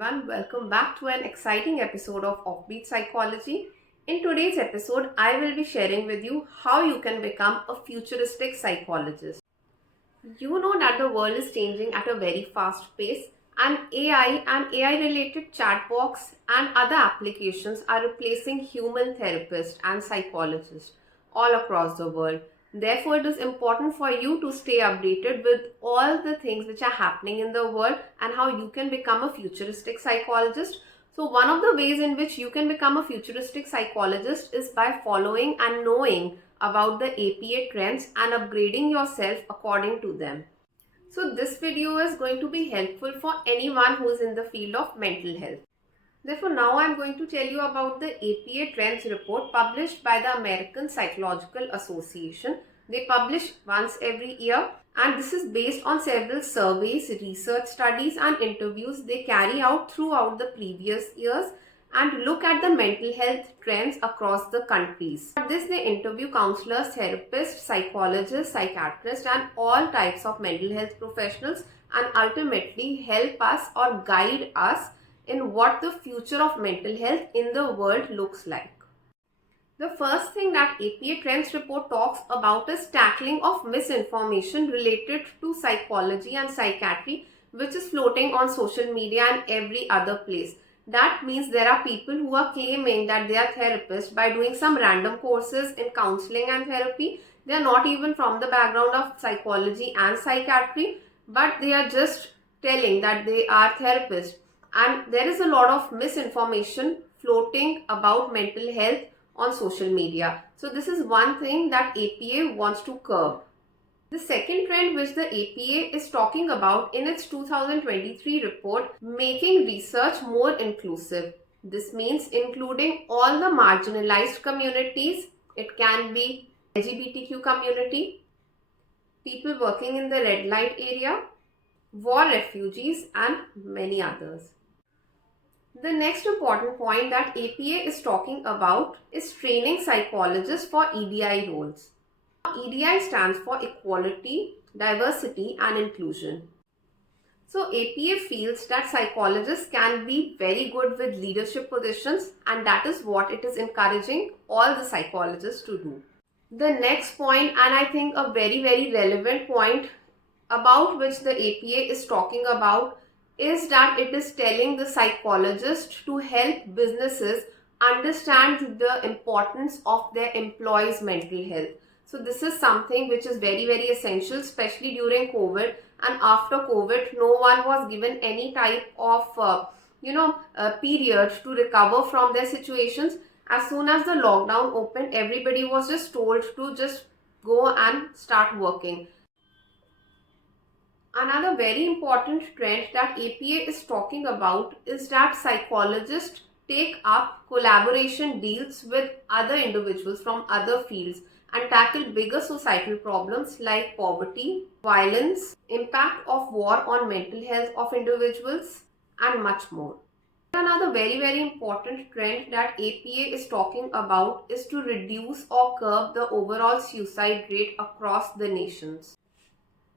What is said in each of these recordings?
everyone, welcome back to an exciting episode of Offbeat Psychology. In today's episode, I will be sharing with you how you can become a futuristic psychologist. You know that the world is changing at a very fast pace, and AI and AI related chatbots and other applications are replacing human therapists and psychologists all across the world. Therefore, it is important for you to stay updated with all the things which are happening in the world and how you can become a futuristic psychologist. So, one of the ways in which you can become a futuristic psychologist is by following and knowing about the APA trends and upgrading yourself according to them. So, this video is going to be helpful for anyone who is in the field of mental health. Therefore, now I am going to tell you about the APA Trends report published by the American Psychological Association. They publish once every year, and this is based on several surveys, research studies and interviews they carry out throughout the previous years and look at the mental health trends across the countries. For this, they interview counselors, therapists, psychologists, psychiatrists and all types of mental health professionals and ultimately help us or guide us in what the future of mental health in the world looks like. The first thing that APA Trends report talks about is tackling of misinformation related to psychology and psychiatry, which is floating on social media and every other place. That means there are people who are claiming that they are therapists by doing some random courses in counseling and therapy. They are not even from the background of psychology and psychiatry, but they are just telling that they are therapists. And there is a lot of misinformation floating about mental health on social media. So this is one thing that APA wants to curb. The second trend which the APA is talking about in its 2023 report, making research more inclusive. This means including all the marginalized communities. It can be LGBTQ community, people working in the red light area, war refugees and many others. The next important point that APA is talking about is training psychologists for EDI roles. EDI stands for Equality, Diversity and Inclusion. So APA feels that psychologists can be very good with leadership positions, and that is what it is encouraging all the psychologists to do. The next point, and I think a very relevant point about which the APA is talking about, is that it is telling the psychologist to help businesses understand the importance of their employees' mental health. So this is something which is very essential, especially during COVID, and after COVID no one was given any type of period to recover from their situations. As soon as the lockdown opened, everybody was just told to just go and start working. Another very important trend that APA is talking about is that psychologists take up collaboration deals with other individuals from other fields and tackle bigger societal problems like poverty, violence, impact of war on mental health of individuals and much more. Another very important trend that APA is talking about is to reduce or curb the overall suicide rate across the nations.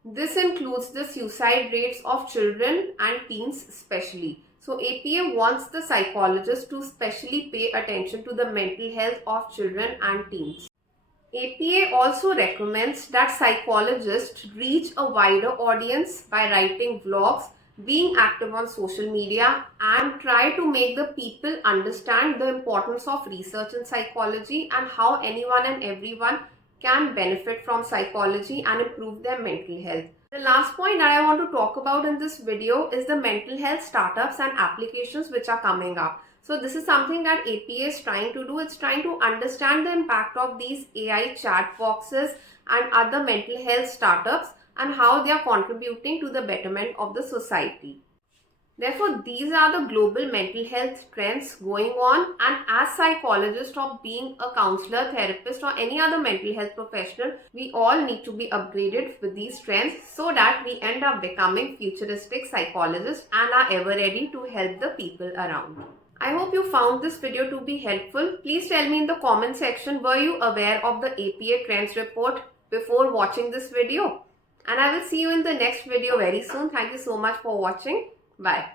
This includes the suicide rates of children and teens especially. So APA wants the psychologists to specially pay attention to the mental health of children and teens. APA also recommends that psychologists reach a wider audience by writing vlogs, being active on social media, and try to make the people understand the importance of research in psychology and how anyone and everyone can benefit from psychology and improve their mental health. The last point that I want to talk about in this video is the mental health startups and applications which are coming up. So this is something that APA is trying to do. It's trying to understand the impact of these AI chat boxes and other mental health startups and how they are contributing to the betterment of the society. Therefore, these are the global mental health trends going on, and as psychologists or being a counselor, therapist or any other mental health professional, we all need to be upgraded with these trends so that we end up becoming futuristic psychologists and are ever ready to help the people around. I hope you found this video to be helpful. Please tell me in the comment section, were you aware of the APA Trends report before watching this video? And I will see you in the next video very soon. Thank you so much for watching. Bye.